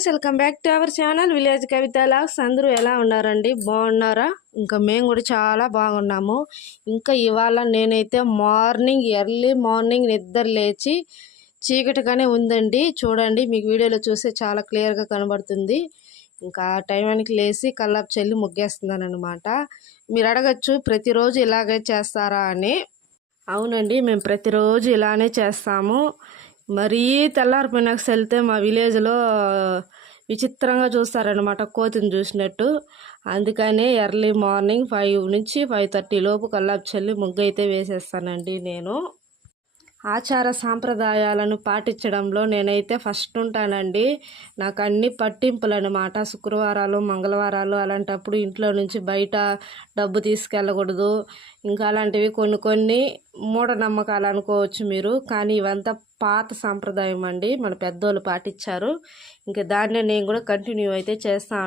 Guys welcome back to our channel village Kavitha vlogs అందరూ ఎలా ఉన్నారండి? బాగున్నారా? ఇంకా మేము కూడా చాలా బాగున్నాము. ఇంకా ఇవాళ నేనైతే మార్నింగ్ ఎర్లీ మార్నింగ్ నిద్ర లేచి చీకటిగానే ఉందండి. చూడండి మీకు వీడియోలో చూస్తే చాలా క్లియర్గా కనబడుతుంది. ఇంకా ఆ టైంకి లేచి కల్లాపు చెల్లి ముగ్గేస్తున్నాను అనమాట మీరు అడగచ్చు ప్రతిరోజు ఇలాగే చేస్తారా అని. అవునండి మేము ప్రతిరోజు ఇలానే చేస్తాము. మరీ తెల్లారిపోయినాక వెళ్తే మా విలేజ్లో విచిత్రంగా చూస్తారనమాట కోతిని చూసినట్టు. అందుకనే ఎర్లీ మార్నింగ్ ఫైవ్ నుంచి ఫైవ్ థర్టీ లోపు కల్లాపు చల్లి ముగ్గు అయితే వేసేస్తానండి నేను. ఆచార సాంప్రదాయాలను పాటించడంలో నేనైతే ఫస్ట్ ఉంటానండి. నాకు అన్ని పట్టింపులు అనమాట శుక్రవారాలు మంగళవారాలు అలాంటప్పుడు ఇంట్లో నుంచి బయట డబ్బు తీసుకెళ్ళకూడదు. ఇంకా అలాంటివి కొన్ని కొన్ని మూఢనమ్మకాలు అనుకోవచ్చు మీరు. కానీ ఇవంతా పాత సాంప్రదాయం అండి. మన పెద్దోళ్ళు పాటించారు. ఇంకా దాన్నే నేను కూడా కంటిన్యూ అయితే చేస్తాను.